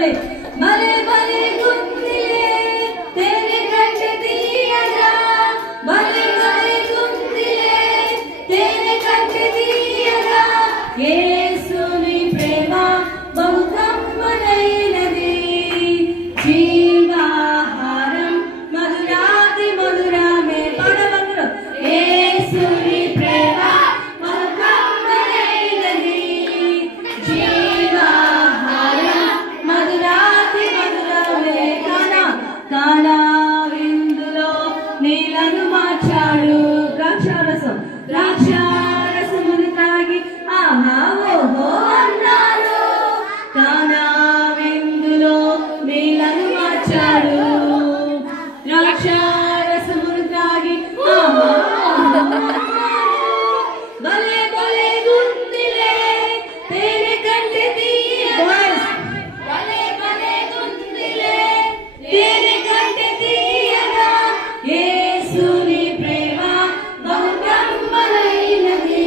భలే భలే భలే గుందిలే తేనె కంటే తీయగా భలే భలే గుందిలే తేనె కంటే తీయగా యేసుని ప్రేమ బహు కమ్మనైనది జీవాహారం మధురాతి మధురమే పడవరు యేసుని ప్రేమ బహు కమ్మనైనది జీవాహారం మధురాతి మధురమే కానా విందులో నీళ్లను మార్చాడు ద్రాక్షారసమును తాగి ఆహా ఓహో అన్నారు కానా విందులో నీళ్లను మార్చాడు ద్రాక్షారసమును తాగి ఆహా భలే భలే గుందిలే తేనె కంటే తీయగా భలే భలే గుందిలే తేనె కంటే తీయగా యేసుని ప్రేమ బహు కమ్మనైనది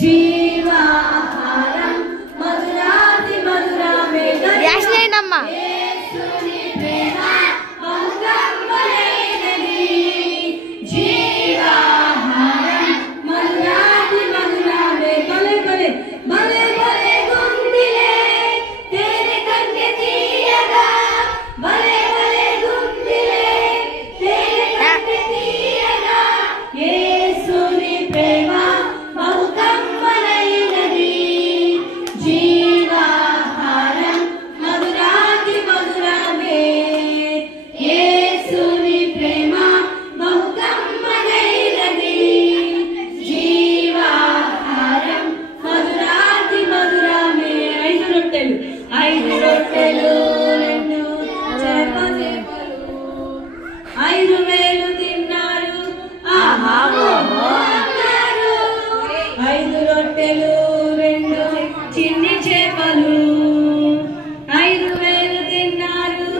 జీవాహారం మధురాతి మధురమే యాష్లేనమ్మ యేసుని ప్రేమ బహు కమ్మనైనది జీవాహారం మధురాతి మధురమే భలే భలే భలే భలే గుందిలే తేనె కంటే తీయగా భలే భలే గుందిలే తేనె కంటే తీయగా యేసుని ప్రేమ బహు కమ్మనైనది జీవాహారం మధురాతి మధురమే యేసుని ప్రేమ బహు కమ్మనైనది జీవాహారం మధురాతి మధురమే ఐదు రొట్టెలు రెండు చేపలు 5,000 తిన్నారు ఆహా ఓహో అన్నారు 5 రొట్టెలు రెండు చిన్ని చేపలు 5,000 తిన్నారు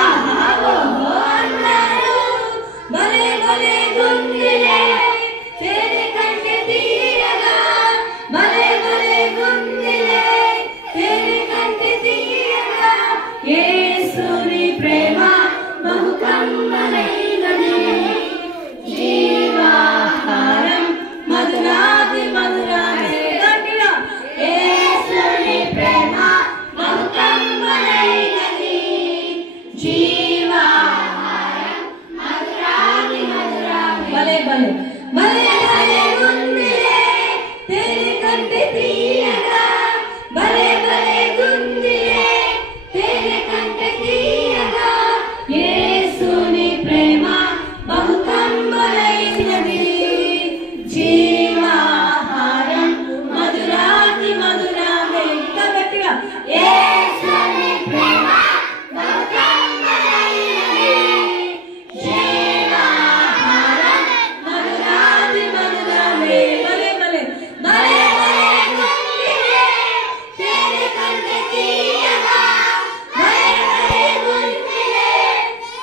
ఆహా ఓహో అన్నారు భలే భలే గుందిలే తేనె కంటే తీయగా భలే భలే గుందిలే తేనె కంటే తీయగా యేసుని ప్రేమ బహు కమ్మనైనది జీవాహారం మధురాతి మధురమే గట్టిగా యేసుని ప్రేమ బహు కమ్మనైనది జీవాహారం మధురాతి మధురమే భలే భలే భలే భలే గుందిలే తేనె కంటే తీయగా భలే భలే గుందిలే తేనె కంటే తీయగా యేసుని ప్రేమ బహు కమ్మనైనది జీవాహారం మధురాతి మధురమే ఇంకా గట్టిగా యేసుని ప్రేమ బహు కమ్మనైనది జీవాహారం మధురాతి మధురమే భలే భలే భలే భలే గుందిలే తేనె కంటే తీయగా భలే భలే గుందిలే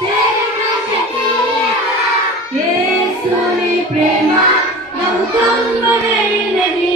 తేనె కంటే తీయగా యేసుని ప్రేమ బహు కమ్మనైనది